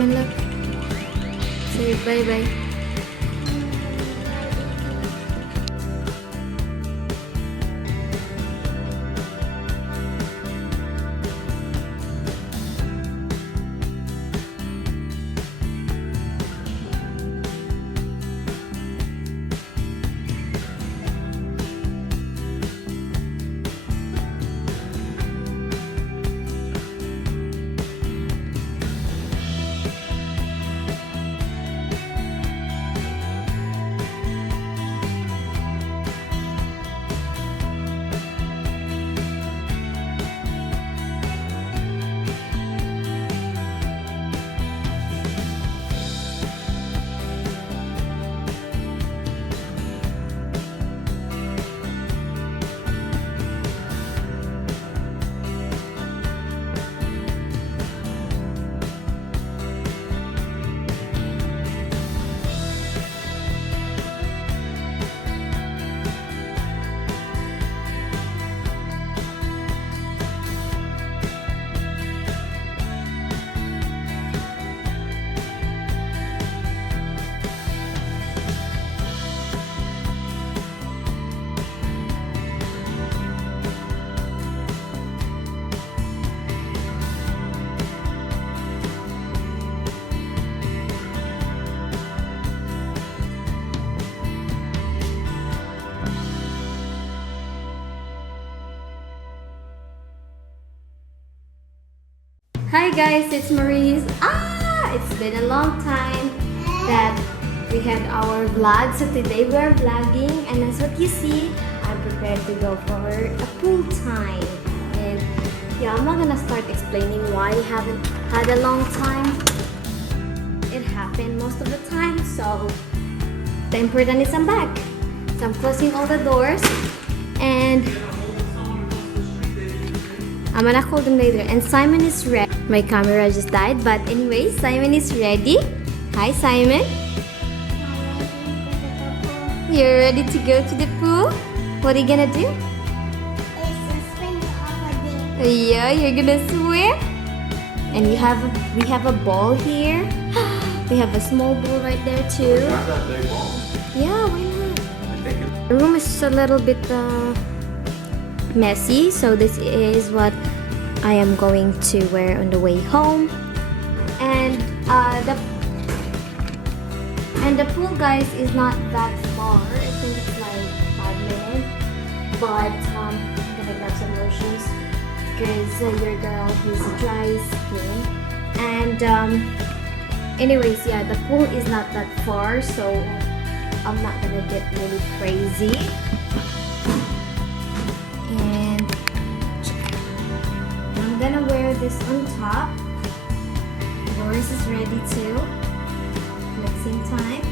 Simon, look. Say bye-bye. Hi guys, it's Maurice. It's been a long time that we had our vlog. So today we are vlogging, and as what you see, I'm prepared to go for a pool time. And yeah, I'm not gonna start explaining why I haven't had a long time. It happened most of the time, so the important is I'm back. So I'm closing all the doors, and I'm gonna call them later. And Simon is ready. My camera just died, but anyway, Simon is ready. Hi, Simon. You're ready to go to the pool? What are you gonna do? It's a swim holiday. Yeah, you're gonna swim. And we have a ball here. We have a small ball right there too. Grab that big ball. Yeah, why not? I think it's The room is a little bit messy, so this is what I am going to wear on the way home. And the pool, guys, is not that far. I think it's like 5 minutes. But I'm gonna grab some lotions because your girl has dry skin. And anyways, yeah, the pool is not that far, so I'm not gonna get really crazy. And I'm gonna wear this on top. Boris is ready too. Mixing time.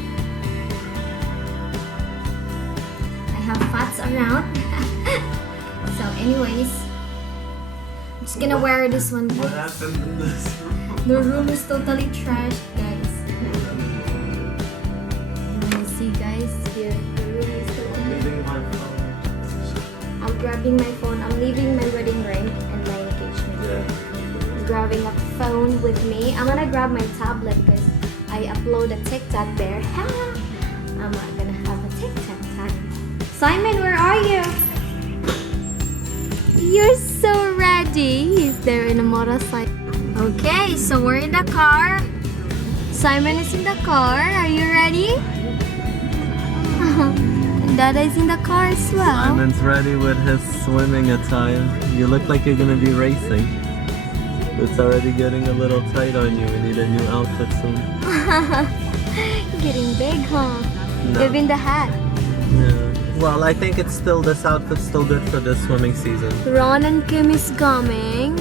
I have fats around. So anyways, I'm just gonna wear this one. what happened in this room. The room is totally trashed, guys. You see, guys, here the room is I'm totally. leaving my phone. I'm grabbing my phone. I'm leaving my wedding ring and my engagement ring. I'm grabbing a phone with me. I'm gonna grab my tablet because I upload a TikTok there. I'm not gonna have a TikTok time. Simon, where are you? You're so ready. He's there in a motorcycle. Okay, so we're in the car. Simon is in the car. Are you ready? Dada is in the car as well. Simon's ready with his swimming attire. You look like you're gonna be racing. It's already getting a little tight on you. We need a new outfit soon. Getting big, huh? No. Even the hat. Yeah. Well, I think it's still, this outfit's still good for this swimming season. Ron and Kim is coming.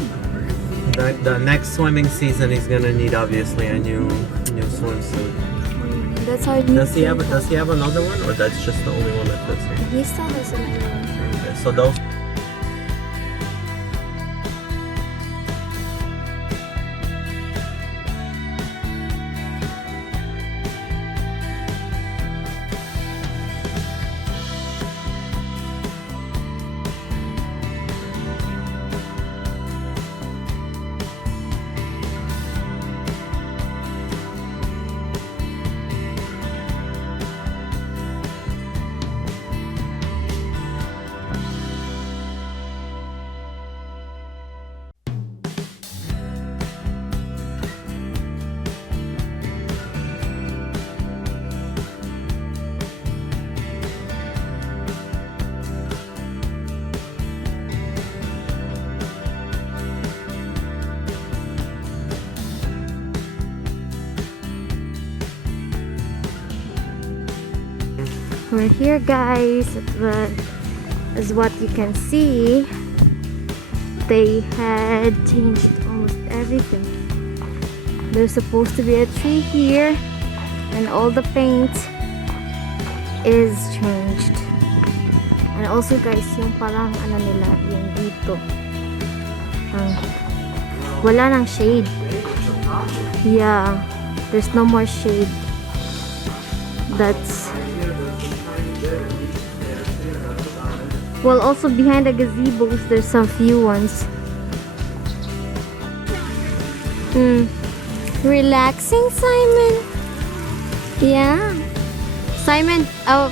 The next swimming season, he's gonna need obviously a new swimsuit. That's our new Does he have season. another one, or that's just the only one that fits him? He still has another one. Okay, so those. We're here, guys. But as what you can see, they had changed almost everything. There's supposed to be a tree here, and all the paint is changed. And also, guys, yung parang ano nila, yung dito. Wala nang shade. Yeah, there's no more shade. That's well, also behind the gazebos there's some few ones. Relaxing, Simon. Yeah, Simon. Oh,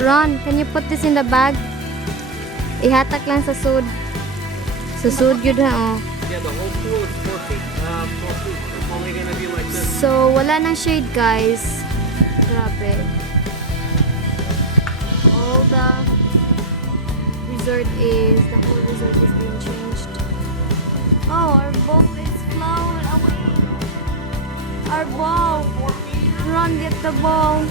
Ron, can you put this in the bag? Ihatak lang sa sud. Sa sud yun ha. Oh. Yeah, the whole pool is 4 feet. 4 feet. It's only gonna be like this. So wala nang shade, guys. Grabe. All the whole resort is being changed. Oh, our boat is flown away. Our ball. Run, get the ball.